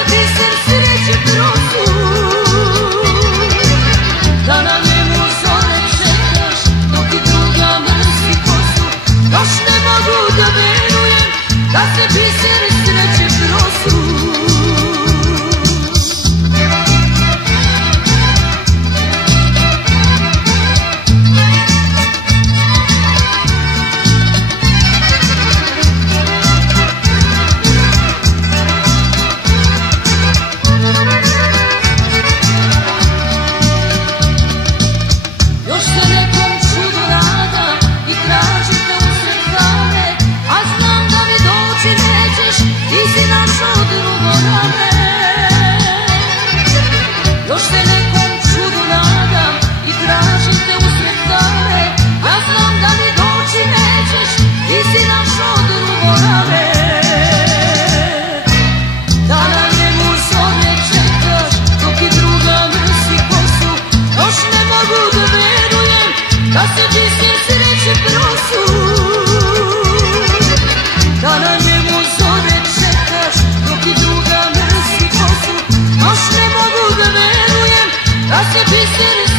se biser sreće prosu, da na njemu zore čekaš dok i druga mrsi kosu. Još ne mogu da verujem da se biser sreće prosu. Da se biser sreće prosu, da na njemu zore čekaš dok i druga mrsi kosu. Još ne mogu da verujem da se biser